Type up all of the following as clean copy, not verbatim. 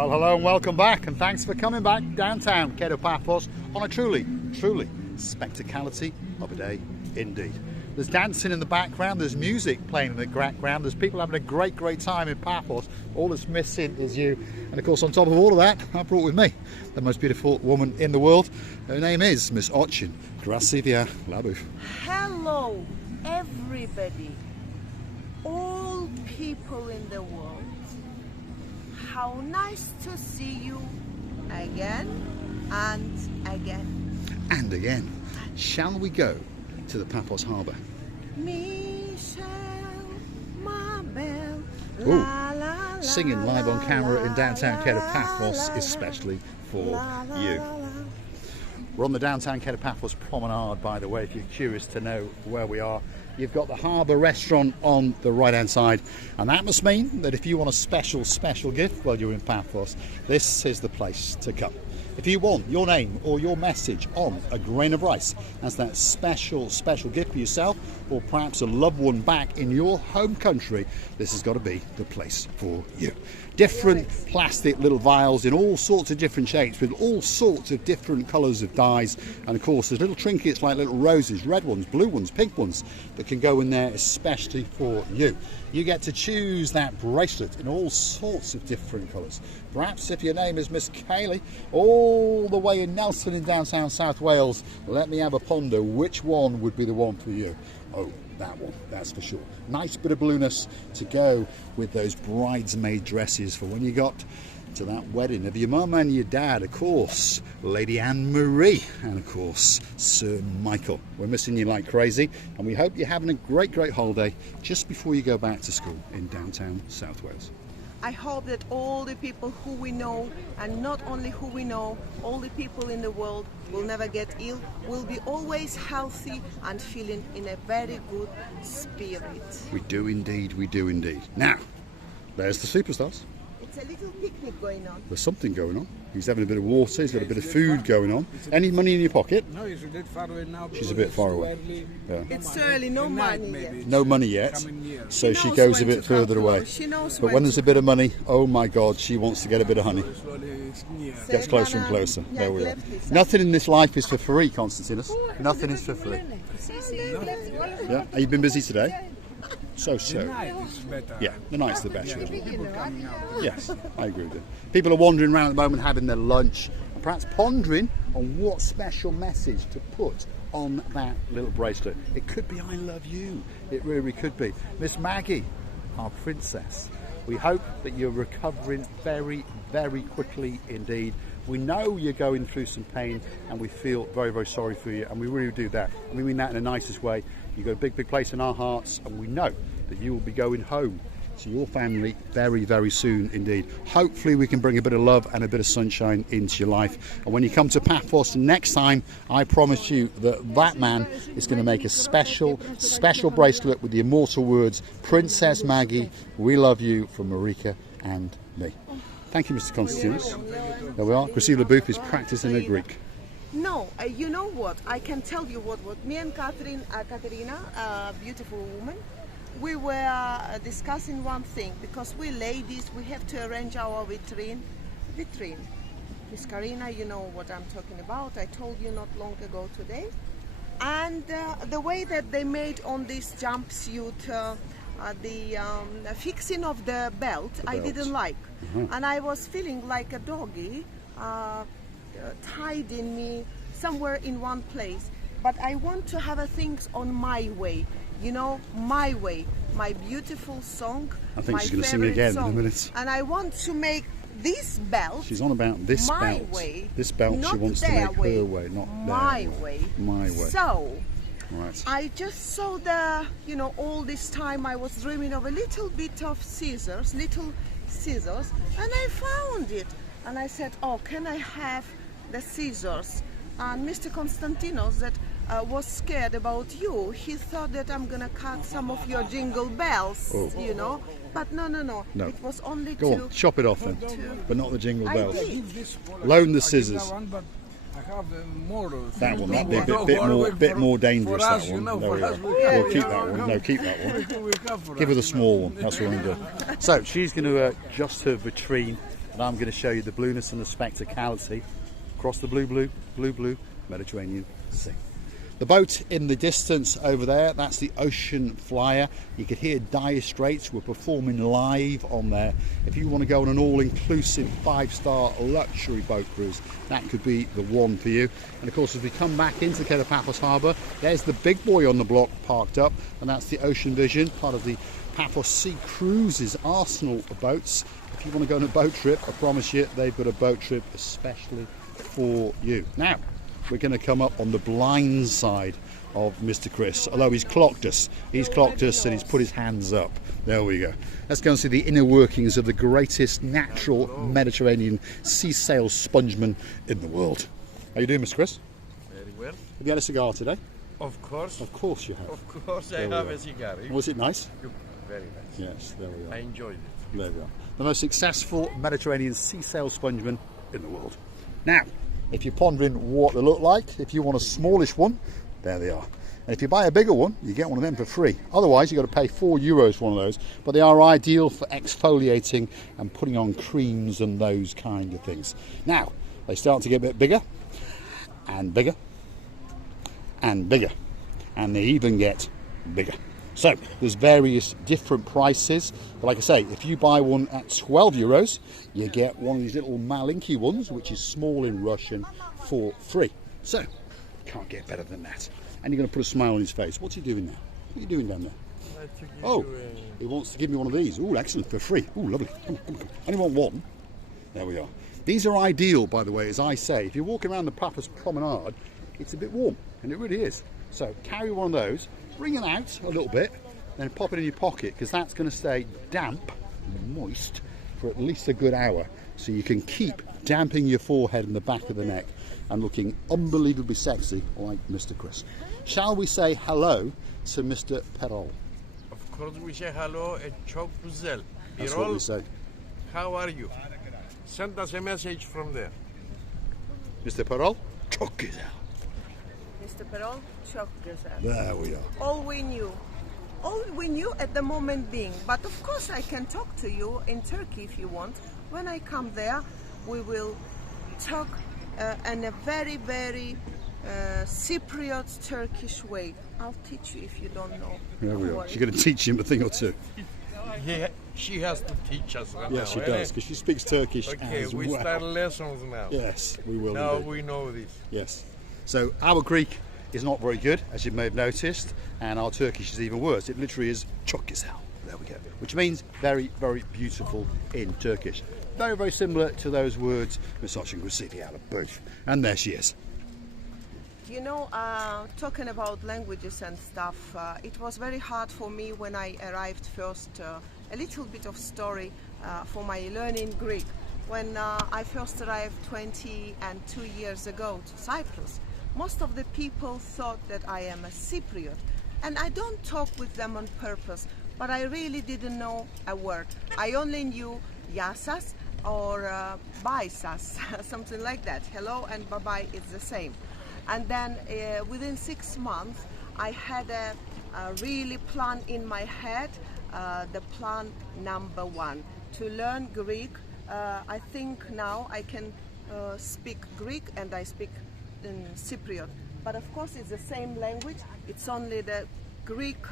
Well, hello and welcome back, and thanks for coming back downtown Paphos on a truly spectacality of a day indeed. There's dancing in the background, there's music playing in the background, there's people having a great time in Paphos. All that's missing is you. And of course, on top of all of that, I brought with me the most beautiful woman in the world. Her name is Miss Ochin. Krasivia Labu. Hello, everybody, all people in the world. How nice to see you again and again. And again. Shall we go to the Paphos Harbour? Michelle, my belle, Ooh, singing live on camera in downtown Paphos, especially for you. We're on the downtown Paphos promenade, by the way, if you're curious to know where we are. You've got the Harbour restaurant on the right hand side, and that must mean that if you want a special gift while you're in Paphos, this is the place to come. If you want your name or your message on a grain of rice as that special gift for yourself, or perhaps a loved one back in your home country, this has got to be the place for you. Different plastic little vials in all sorts of different shapes with all sorts of different colours of dyes, and of course there's little trinkets like little roses, red ones, blue ones, pink ones that can go in there especially for you. You get to choose that bracelet in all sorts of different colours. Perhaps if your name is Miss Kaylee, all the way in Nelson in downtown South Wales, let me have a ponder which one would be the one for you. Oh, that one, that's for sure. Nice bit of blueness to go with those bridesmaid dresses for when you got to that wedding of your mum and your dad, of course, Lady Anne Marie, and of course, Sir Michael. We're missing you like crazy, and we hope you're having a great holiday just before you go back to school in downtown South Wales. I hope that all the people who we know, and not only who we know, all the people in the world will never get ill, will be always healthy and feeling in a very good spirit. We do indeed, we do indeed. Now, there's the superstars. It's a little picnic going on. There's something going on. He's having a bit of water, he's got a bit of food going on. Any money in your pocket? No, it's a bit far away now. She's a bit far away. Yeah. It's early, no money yet. No money yet, so she knows goes a when bit to come further away. close. She knows But when there's a bit of money, oh my God, she wants to get a bit of honey. Gets closer and closer. There we are. Nothing in this life is for free, Constantinos. Nothing is for free. Yeah. Have you been busy today? So. Yeah, the night's the best. Yes, I agree with you. People are wandering around at the moment having their lunch and perhaps pondering on what special message to put on that little bracelet. It could be I love you. It really could be. Miss Maggie, our princess, we hope that you're recovering very quickly indeed. We know you're going through some pain and we feel very sorry for you, and we really do that. And we mean that in the nicest way. You've got a big place in our hearts, and we know that you will be going home to your family very soon indeed. Hopefully we can bring a bit of love and a bit of sunshine into your life, and when you come to Paphos next time, I promise you that man is going to make a special bracelet with the immortal words, Princess Maggie, we love you, from Marika and me. Thank you, Mr. Constantinos. There we are. Krasivia Labu is practicing her Greek. No, you know what? I can tell you what me and Katerina, a beautiful woman, we were discussing one thing, because we ladies, we have to arrange our vitrine. Miss Karina, you know what I'm talking about. I told you not long ago today. And the way that they made on this jumpsuit, the fixing of the belt, I didn't like. And I was feeling like a doggy tied in me somewhere in one place. But I want to have things on my way, you know, my way, my beautiful song. I think she's going to sing again song. in a minute. And I want to make this belt. She's on about this my belt. Way, this belt she wants to make her way, not my their way. My way. So, right. I just saw all this time I was dreaming of a little bit of scissors, and I found it. And I said, oh, can I have the scissors? And Mr. Constantinos, that was scared about you. He thought that I'm gonna cut some of your jingle bells, you know. But no. It was only Go to... on, chop it off then, but not the jingle bells. I Loan the scissors. I have more. That one might be a bit more dangerous. That one. There we go. We'll keep that one. No, keep that one. Give her the small one. That's what I'm going to do. So she's going to adjust her vitrine and I'm going to show you the blueness and the spectacality across the blue Mediterranean Sea. The boat in the distance over there, that's the Ocean Flyer. You could hear Dire Straits were performing live on there. If you want to go on an all-inclusive 5-star luxury boat cruise, that could be the one for you. And of course, as we come back into Paphos Harbour, there's the big boy on the block parked up, and that's the Ocean Vision, part of the Paphos Sea Cruises arsenal of boats. If you want to go on a boat trip, I promise you, they've got a boat trip especially for you. Now, we're going to come up on the blind side of Mr. Chris, although he's clocked us. He's clocked us and he's put his hands up. There we go. Let's go and see the inner workings of the greatest natural Mediterranean sea sail spongeman in the world. How you doing, Mr. Chris? Very well. Have you had a cigar today? Of course. Of course you have. Of course I have a cigar. Was it nice? Very nice. Yes, there we are. I enjoyed it. There we are. The most successful Mediterranean sea sail spongeman in the world. Now, if you're pondering what they look like, if you want a smallish one, there they are. And if you buy a bigger one, you get one of them for free. Otherwise, you've got to pay €4 for one of those. But they are ideal for exfoliating and putting on creams and those kind of things. Now, they start to get a bit bigger and bigger and bigger. And they even get bigger. So there's various different prices, but like I say, if you buy one at €12, you get one of these little malinky ones, which is small in Russian, for free. So can't get better than that. And you're going to put a smile on his face. What's he doing now? What are you doing down there? Oh, he wants to give me one of these. Oh, excellent, for free. Oh, lovely. Come on, come on. I only want one. There we are. These are ideal, by the way, as I say. If you're walking around the Paphos Promenade, it's a bit warm, and it really is. So carry one of those. Bring it out a little bit, then pop it in your pocket, because that's going to stay damp and moist for at least a good hour. So you can keep damping your forehead and the back of the neck and looking unbelievably sexy like Mr. Chris. Shall we say hello to Mr. Perol? Of course we say hello and çok güzel. That's what we say. How are you? Send us a message from there. Mr. Perol, çok güzel. Mr. Perol, çok güzel. There we are. All we knew at the moment being. But of course I can talk to you in Turkey if you want. When I come there, we will talk in a very, very Cypriot Turkish way. I'll teach you if you don't know. There we are. She's going to teach him a thing or two. She has to teach us right now. Yes, she does, because she speaks Turkish Okay, as we well. start lessons now. Yes, we will. Now indeed. we know this. Yes. So our Greek is not very good, as you may have noticed, and our Turkish is even worse. It literally is çok güzel. There we go. Which means very, very beautiful in Turkish. Very, very similar to those words Misoch and Gracili out of both. And there she is. You know, talking about languages and stuff, it was very hard for me when I arrived first. A little bit of story for my learning Greek. When I first arrived 22 years ago to Cyprus, most of the people thought that I am a Cypriot. And I don't talk with them on purpose, but I really didn't know a word. I only knew yasas or baisas, something like that. Hello and bye-bye is the same. And then within 6 months, I had a really plan in my head, the plan number 1, to learn Greek. I think now I can speak Greek and I speak in Cypriot. But of course it's the same language, it's only the Greek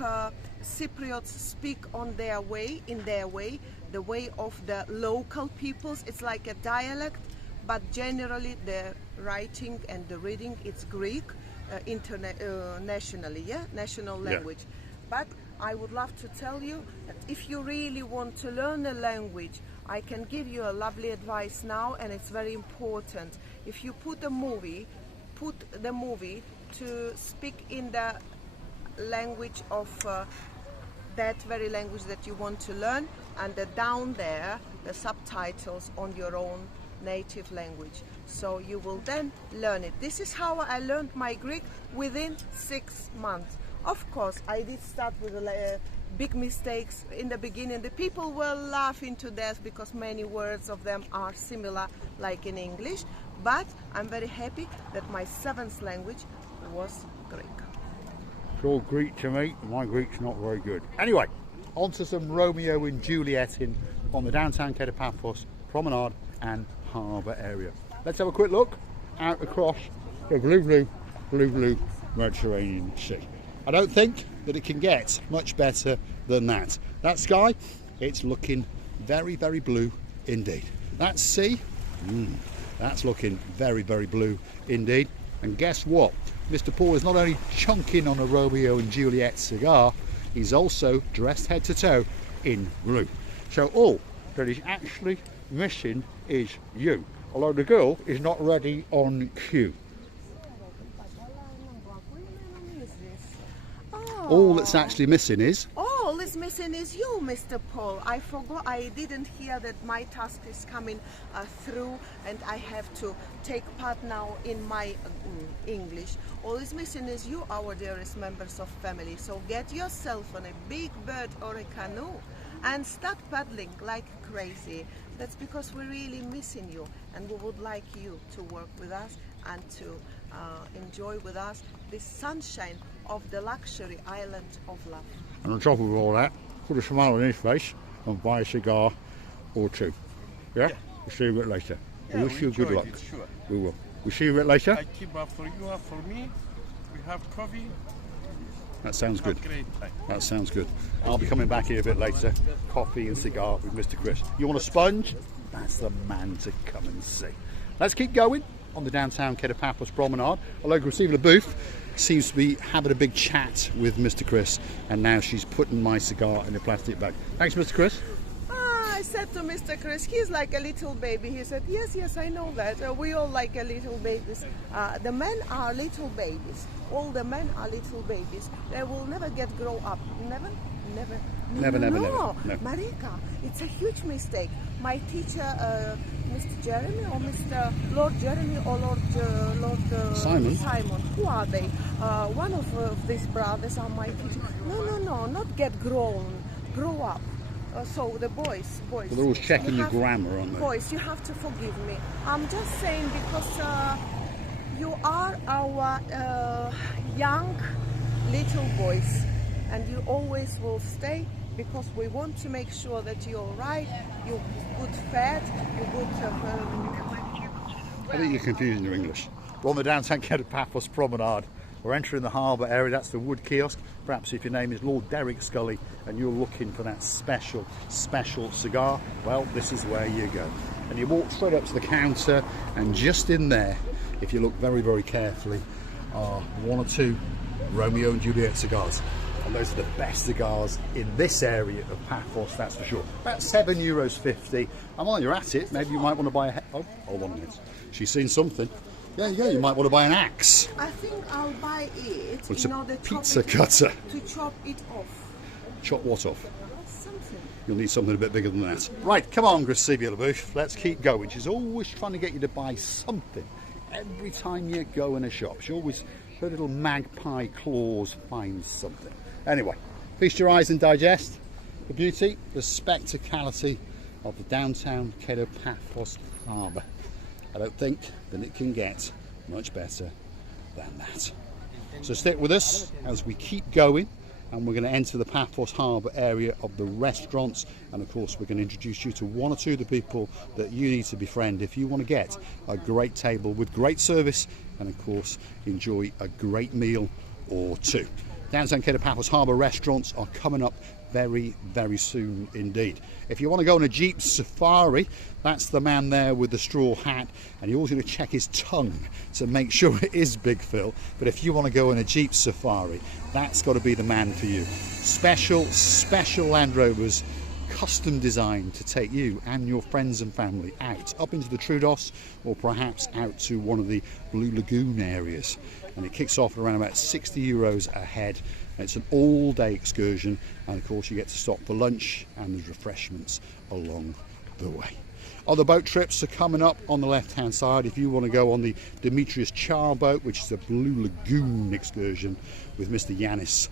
Cypriots speak on their way, in their way, the way of the local peoples. It's like a dialect, but generally the writing and the reading, it's Greek nationally, yeah, national language. Yeah. But I would love to tell you that if you really want to learn a language, I can give you a lovely advice now, and it's very important. If you put the movie to speak in the language of that very language that you want to learn, and down there the subtitles on your own native language, so you will then learn it. This is how I learned my Greek within 6 months. Of course I did start with big mistakes in the beginning. The people were laughing to death because many words of them are similar like in English, but I'm very happy that my 7th language was Greek. It's all Greek to me. My Greek's not very good. Anyway, on to some Romeo and Juliet on the downtown Paphos Promenade and Harbour area. Let's have a quick look out across the blue Mediterranean Sea. I don't think that it can get much better than that. That sky, it's looking very, very blue indeed. That sea, that's looking very, very blue indeed. And guess what? Mr. Paul is not only chunking on a Romeo and Juliet cigar, he's also dressed head to toe in blue. So all that is actually missing is you. Although the girl is not ready on cue. All that's actually missing is... All is missing is you, Mr. Paul. I forgot, I didn't hear that my task is coming through and I have to take part now in my English. All is missing is you, our dearest members of family. So get yourself on a big bird or a canoe and start paddling like crazy. That's because we're really missing you and we would like you to work with us and to enjoy with us the sunshine of the luxury island of love. And on top of all that, put a smile on his face and buy a cigar or two. Yeah? We'll see you a bit later. Yeah, we wish you good luck. It, sure. We will. We'll see you a bit later. I keep up for you, for me. We have coffee. That sounds good. Have a great time. That sounds good. I'll be coming back here a bit later. Coffee and cigar with Mr. Chris. You want a sponge? That's the man to come and see. Let's keep going on the downtown Paphos Promenade. A local receiver of the booth seems to be having a big chat with Mr. Chris, and now she's putting my cigar in a plastic bag. Thanks, Mr. Chris. I said to Mr. Chris, he's like a little baby. He said, yes, I know that. We all like a little babies. The men are little babies. All the men are little babies. They will never grow up. Never. Never. Marika, it's a huge mistake. My teacher, Mr. Jeremy or Mr. Lord Jeremy or Lord Simon. Who are they? One of these brothers are my teacher. No, not get grown. Grow up. So the boys. Well, they're always checking your grammar, aren't they? Boys, you have to forgive me. I'm just saying because you are our young little boys, and you always will stay because we want to make sure that you're right, you're good fed, you're good. I think you're confusing your English. We're on the downtown Paphos Promenade. We're entering the harbour area. That's the wood kiosk. Perhaps if your name is Lord Derek Scully and you're looking for that special cigar, well, this is where you go. And you walk straight up to the counter, and just in there, if you look very, very carefully, are one or two Romeo and Juliet cigars. And those are the best cigars in this area of Paphos, that's for sure. About €7.50. And while you're at it, maybe you might want to buy a... Oh, hold on a minute. She's seen something. Yeah, you might want to buy an axe. I think I'll buy it. Well, it's in a order pizza cutter. To chop it off. Chop what off? Something. You'll need something a bit bigger than that. Right, come on, Gracia LaBouche. Let's keep going. She's always trying to get you to buy something. Every time you go in a shop, she always, her little magpie claws finds something. Anyway, feast your eyes and digest the beauty, the spectacality of the downtown Paphos Harbour. I don't think that it can get much better than that. So stick with us as we keep going, and we're going to enter the Paphos Harbour area of the restaurants, and of course we're going to introduce you to one or two of the people that you need to befriend if you want to get a great table with great service and of course enjoy a great meal or two. Downtown Paphos Harbour restaurants are coming up very, very soon indeed. If you want to go on a Jeep safari, that's the man there with the straw hat, and you're always going to check his tongue to make sure it is Big Phil. But if you want to go on a Jeep safari, that's got to be the man for you. Special Land Rovers, custom designed to take you and your friends and family out up into the Troodos, or perhaps out to one of the Blue Lagoon areas. And it kicks off at around about €60 a head. It's an all-day excursion, and of course you get to stop for lunch and there's refreshments along the way. Other boat trips are coming up on the left-hand side. If you want to go on the Demetrius Char boat, which is a Blue Lagoon excursion with Mr. Yanis,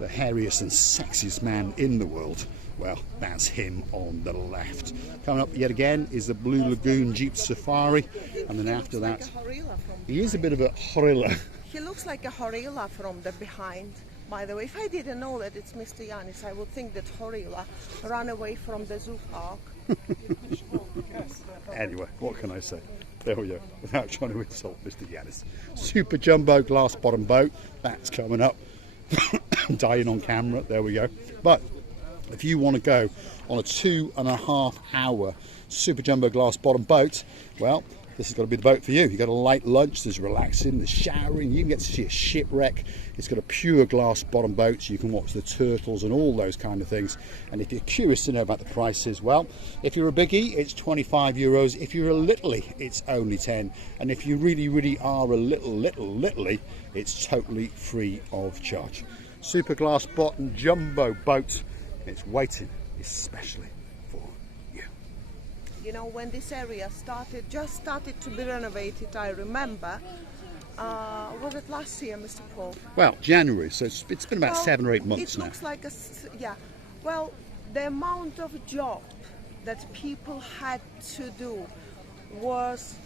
the hairiest and sexiest man in the world, well, that's him on the left. Coming up yet again is the Blue Lagoon Jeep Safari, and then after that, he is a bit of a horilla. He looks like a horilla from the behind. By the way, if I didn't know that it's Mr. Yanis, I would think that Horila ran away from the zoo park. Anyway, what can I say? There we go, without trying to insult Mr. Yanis. Super jumbo glass bottom boat, that's coming up. Dying on camera, there we go. But if you want to go on a 2.5 hour super jumbo glass bottom boat, well, this has got to be the boat for you. You've got a light lunch, there's relaxing, there's showering, you can get to see a shipwreck. It's got a pure glass bottom boat, so you can watch the turtles and all those kind of things. And if you're curious to know about the prices, well, if you're a biggie, it's 25 euros. If you're a littly, it's only 10. And if you really are a littly, it's totally free of charge. Super glass bottom jumbo boat, it's waiting especially for you. You know, when this area just started to be renovated, I remember, was it last year, Mr. Paul? Well, January, so it's been about 7 or 8 months it now. It looks like yeah. Well, the amount of job that people had to do was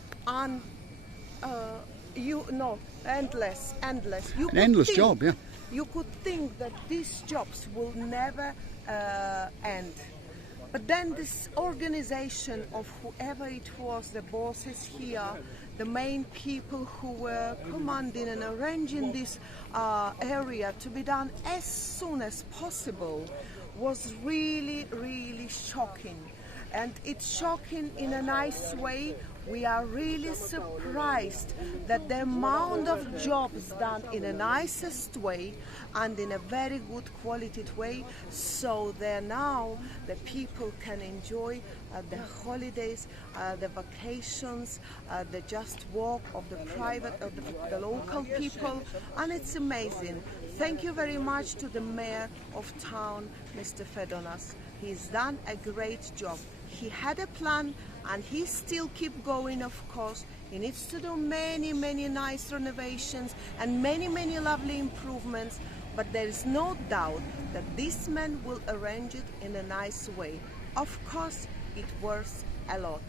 endless. An endless job, yeah. You could think that these jobs will never end. But then this organization of whoever it was, the bosses here, the main people who were commanding and arranging this area to be done as soon as possible, was really shocking. And it's shocking in a nice way. We are really surprised that the amount of jobs done in a nicest way and in a very good quality way, so that now the people can enjoy the holidays, the vacations, the just walk of the the local people, and it's amazing. Thank you very much to the mayor of town, Mr. Fedonas. He's done a great job. He had a plan and he still keep going, of course. He needs to do many nice renovations and many lovely improvements, but there is no doubt that this man will arrange it in a nice way. Of course, it worth a lot,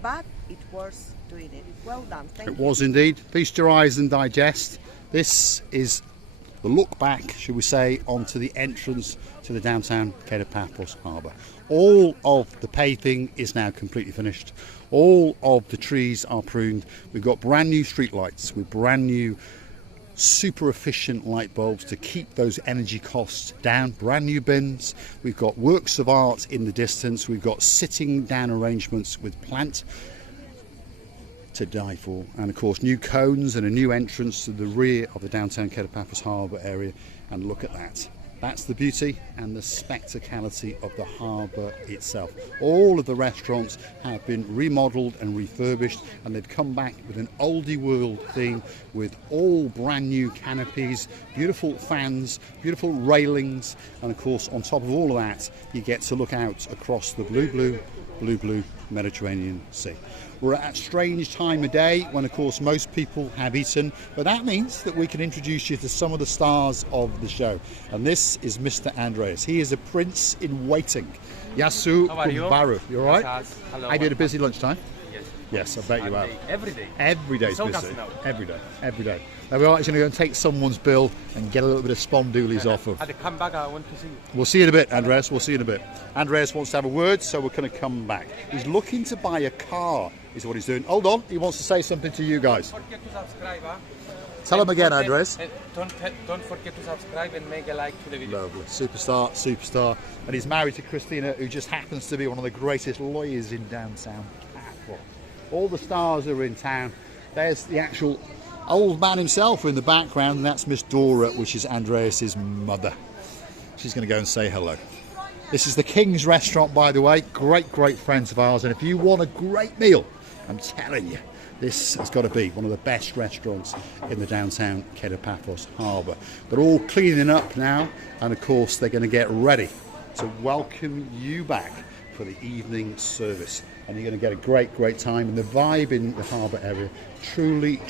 but it worth doing it. Well done. Thank you. It was indeed. Feast your eyes and digest. This is the look back, should we say, onto the entrance to the downtown Paphos Harbour. All of the paving is now completely finished. All of the trees are pruned. We've got brand new street lights with brand new super efficient light bulbs to keep those energy costs down. Brand new bins. We've got works of art in the distance. We've got sitting down arrangements with plant to die for, and of course new cones and a new entrance to the rear of the downtown Paphos Harbour area. And look at that. That's the beauty and the spectacality of the harbour itself. All of the restaurants have been remodelled and refurbished, and they've come back with an oldie world theme with all brand new canopies, beautiful fans, beautiful railings, and of course on top of all of that you get to look out across the blue Mediterranean Sea. We're at a strange time of day when of course most people have eaten, but that means that we can introduce you to some of the stars of the show. And this is Mr. Andreas. He is a prince in waiting. Yasu Kumbaru. You alright? Hello. Have you had a busy lunchtime? Yes. Yes, I bet you have. Every day. Every day's So busy. now. Every day. Now we're actually going to go and take someone's bill and get a little bit of spondoolies off of. At the come back, I want to see you. We'll see you in a bit, Andreas. We'll see you in a bit. Andreas wants to have a word, so we're going to come back. He's looking to buy a car, is what he's doing. Hold on, he wants to say something to you guys. Don't forget to subscribe, huh? Tell him again, Andreas. Don't forget to subscribe and make a like to the video. Lovely. Superstar. And he's married to Christina, who just happens to be one of the greatest lawyers in downtown Paphos. All the stars are in town. There's the actual old man himself in the background, and that's Miss Dora, which is Andreas's mother. She's going to go and say hello. This is the King's Restaurant, by the way. Great friends of ours. And if you want a great meal, I'm telling you, this has got to be one of the best restaurants in the downtown Paphos Harbour. They're all cleaning up now, and of course they're going to get ready to welcome you back for the evening service. And you're going to get a great time. And the vibe in the harbour area truly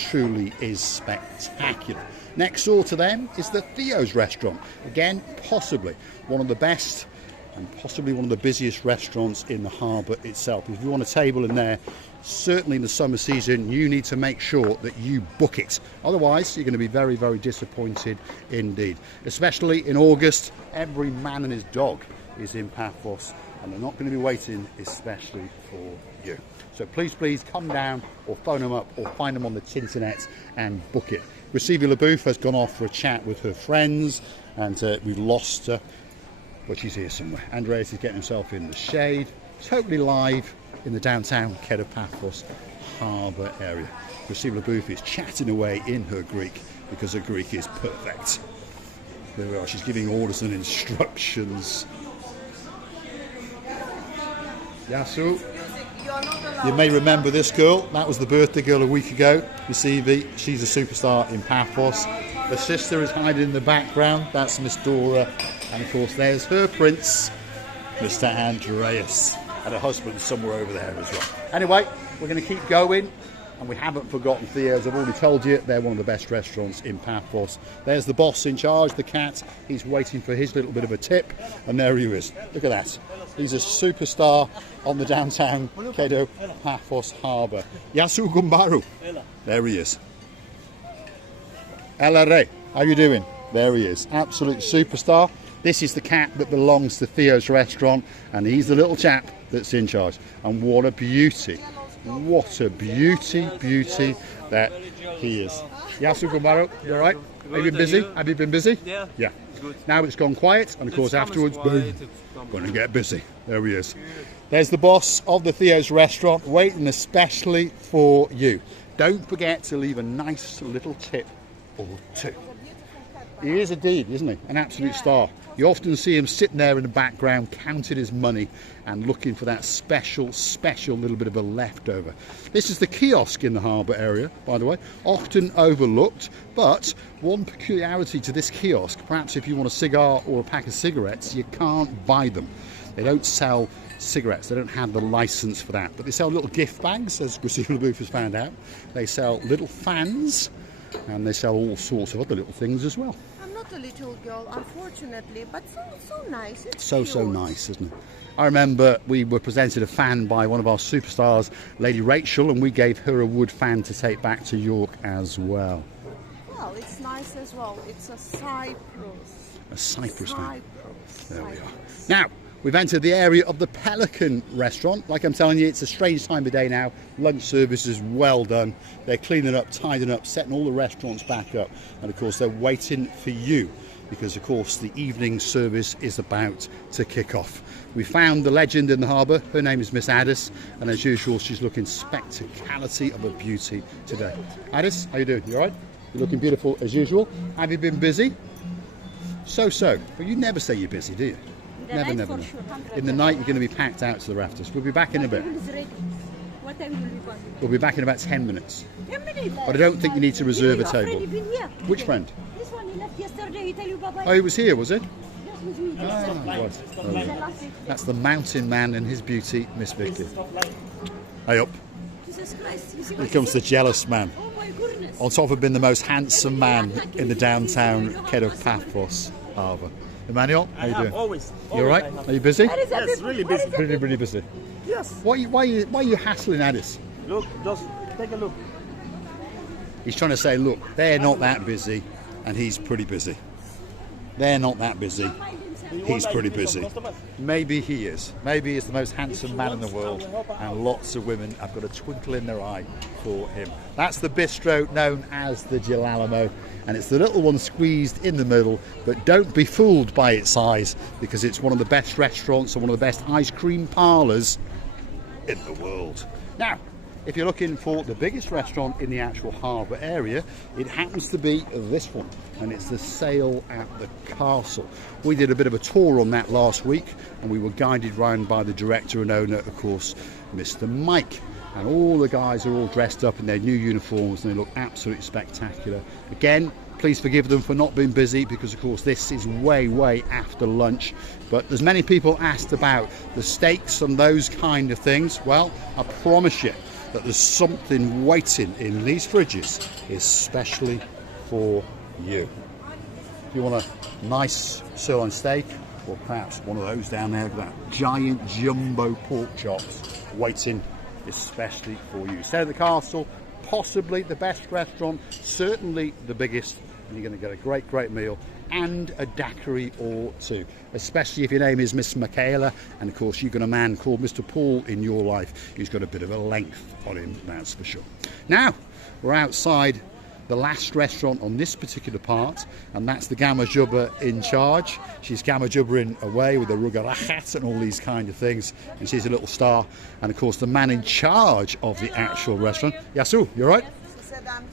is spectacular. Next door to them is the Theo's restaurant. Again, possibly one of the best and possibly one of the busiest restaurants in the harbour itself. If you want a table in there, certainly in the summer season, you need to make sure that you book it. Otherwise, you're going to be very, very disappointed indeed. Especially in August, every man and his dog is in Paphos, and they're not going to be waiting especially for you. So please come down or phone them up or find them on the internet and book it. Receivy LaBouffe has gone off for a chat with her friends, and we've lost her, but she's here somewhere. Andreas is getting himself in the shade, totally live in the downtown Paphos Harbour area. Receivy LaBouffe is chatting away in her Greek because her Greek is perfect. There we are, she's giving orders and instructions. Yasu, you may remember this girl. That was the birthday girl a week ago. Receivy, she's a superstar in Paphos. Her sister is hiding in the background. That's Miss Dora. And of course, there's her prince, Mr. Andreas. And her husband somewhere over there as well. Anyway, we're going to keep going. And we haven't forgotten Theo's. I've already told you, they're one of the best restaurants in Paphos. There's the boss in charge, the cat. He's waiting for his little bit of a tip. And there he is. Look at that. He's a superstar on the downtown Paphos Harbour. Yasu Gumbaru. There he is. Elare, how you doing? There he is. Absolute superstar. This is the cat that belongs to Theo's restaurant, and he's the little chap that's in charge. And what a beauty. What a beauty that he is. Yasu Gumbaru, you all right? Have you been busy? Have you been busy? Yeah. Yeah. Good. Now it's gone quiet, and of course afterwards, boom, Quiet. going to get busy. There he is. There's the boss of the Theo's restaurant, waiting especially for you. Don't forget to leave a nice little tip or two. He is indeed, isn't he? An absolute star. You often see him sitting there in the background, counting his money and looking for that special little bit of a leftover. This is the kiosk in the harbour area, by the way, often overlooked, but one peculiarity to this kiosk, perhaps if you want a cigar or a pack of cigarettes, you can't buy them. They don't sell cigarettes, they don't have the license for that, but they sell little gift bags, as Receivy LaBouffe has found out. They sell little fans, and they sell all sorts of other little things as well. I'm not a little girl, unfortunately, but so nice. It's So cute. nice, isn't it? I remember we were presented a fan by one of our superstars, Lady Rachel, and we gave her a wood fan to take back to York as well. Well, it's nice as well. It's a Cyprus. A Cyprus fan. Cyprus. There we are. Cyprus. Now, we've entered the area of the Pelican restaurant. Like I'm telling you, it's a strange time of day now. Lunch service is well done. They're cleaning up, tidying up, setting all the restaurants back up. And of course, they're waiting for you because, of course, the evening service is about to kick off. We found the legend in the harbour. Her name is Miss Addis. And as usual, she's looking spectacularity of a beauty today. Addis, how you doing? You all right? You're looking beautiful as usual. Have you been busy? So. But you never say you're busy, do you? Never. In the night, you're going to be packed out to the rafters. We'll be back in a bit. What time will you be We'll be back in about 10 minutes. 10 minutes. But I don't think you need to reserve a table. Been here. Which friend? This one he left yesterday. He tell you bye bye. Oh, he was here, was it? Yes, with me. Ah, it was. Oh, yeah. That's the mountain man and his beauty, Miss Vicky. Hey up. Jesus Christ. You see Here what comes the jealous man. Oh my goodness. On top of being the most handsome man in the downtown Paphos Harbour. Emmanuel, how you doing? Always. You all right? Are you busy? Yes, really busy. Really busy. Yes. Why are you hassling Addis? Look, just take a look. He's trying to say, look, they're not that busy, and he's pretty busy. They're not that busy. He's pretty busy. Maybe he is. Maybe he's the most handsome man in the world, and lots of women have got a twinkle in their eye for him. That's the bistro known as the Gilalamo, and it's the little one squeezed in the middle, but don't be fooled by its size, because it's one of the best restaurants and one of the best ice cream parlours in the world. Now, if you're looking for the biggest restaurant in the actual harbour area, it happens to be this one, and it's the Sail at the Castle. We did a bit of a tour on that last week, and we were guided round by the director and owner, of course, Mr. Mike. And all the guys are all dressed up in their new uniforms, and they look absolutely spectacular. Again, please forgive them for not being busy, because of course this is way after lunch. But there's many people asked about the steaks and those kind of things. Well, I promise you that there's something waiting in these fridges, especially for you. If you want a nice sirloin steak or perhaps one of those down there, that giant jumbo pork chops waiting especially for you. So the Castle, possibly the best restaurant, certainly the biggest, and you're going to get a great meal and a daiquiri or two, especially if your name is Miss Michaela, and of course you've got a man called Mr. Paul in your life who's got a bit of a length on him, that's for sure. Now we're outside the last restaurant on this particular part, and that's the Gama Jubba in charge. She's Gama Jubbering away with the Rugarachat and all these kind of things, and she's a little star. And of course the man in charge of the actual restaurant, Yasu, you alright?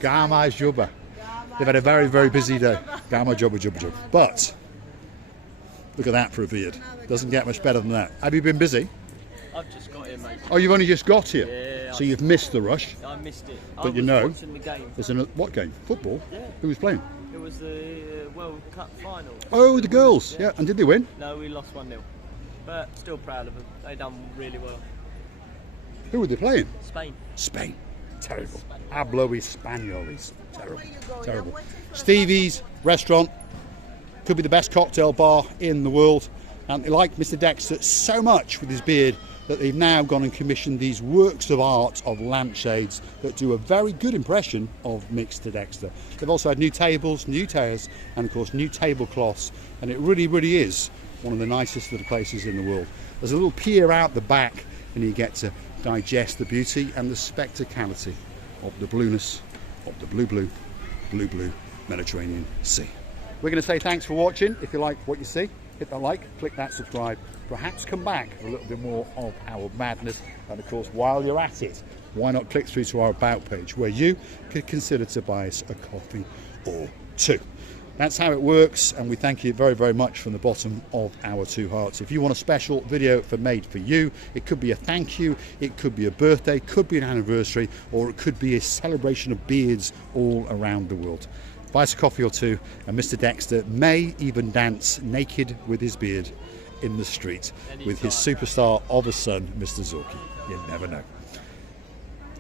Gama Jubba. They've had a very busy day. Gama Jubba. But look at that for a beard. Doesn't get much better than that. Have you been busy? I've just got here, mate. Oh, you've only just got here? Yeah. So you've missed the rush? I missed it. But you know, watching the game. there's what game? Football? Yeah. Who was playing? It was the World Cup final. Oh, the girls. Yeah. And did they win? No, we lost 1-0. But still proud of them. They done really well. Who were they playing? Spain. Terrible. Hablo Espanol is terrible. Stevie's restaurant could be the best cocktail bar in the world, and they like Mr. Dexter so much with his beard that they've now gone and commissioned these works of art of lampshades that do a very good impression of Mr. Dexter. They've also had new tables, new chairs, and of course new tablecloths, and it really is one of the nicest little places in the world. There's a little pier out the back, and you get to digest the beauty and the spectacality of the blueness of the blue Mediterranean Sea. We're going to say thanks for watching. If you like what you see, hit that like, click that subscribe, perhaps come back for a little bit more of our madness, and of course while you're at it, why not click through to our about page where you could consider to buy us a coffee or two. That's how it works, and we thank you very much from the bottom of our two hearts. If you want a special video made for you, it could be a thank you, it could be a birthday, could be an anniversary, or it could be a celebration of beards all around the world. Buy us a coffee or two, and Mr. Dexter may even dance naked with his beard in the street with his superstar of a son, Mr. Zorki. You never know.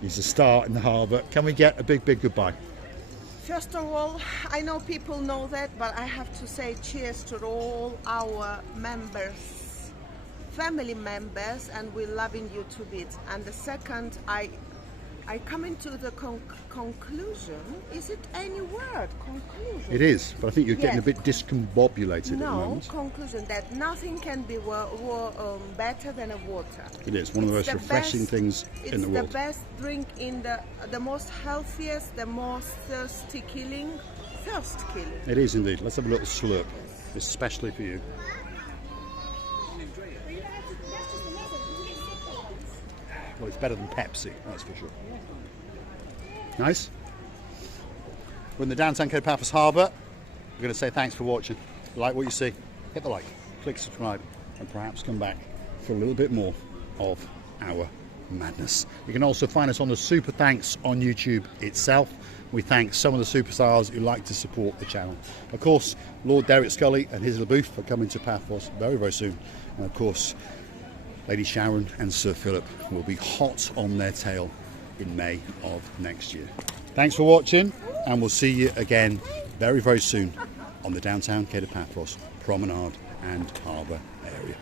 He's a star in the harbour. Can we get a big goodbye? First of all, I know people know that, but I have to say cheers to all our members, family members, and we're loving you to bits. And the second, I come into the conclusion. Is it any word? Conclusion. It is, but I think you're getting a Yes. bit discombobulated at the No, moment. conclusion that nothing can be better than a water. It is one of the most refreshing things in the world. It's the best drink in the most healthiest, the most thirst killing. It is indeed. Let's have a little slurp, especially for you. Well, it's better than Pepsi, that's for sure. Nice. We're in the downtown Cape Paphos Harbour. We're going to say thanks for watching. If you like what you see, hit the like, click subscribe, and perhaps come back for a little bit more of our madness. You can also find us on the Super Thanks on YouTube itself. We thank some of the superstars who like to support the channel. Of course, Lord Derek Scully and his LaBouffe are coming to Paphos very soon. And of course, Lady Sharon and Sir Philip will be hot on their tail in May of next year. Thanks for watching, and we'll see you again very soon on the downtown Cape Paphos Promenade and Harbour area.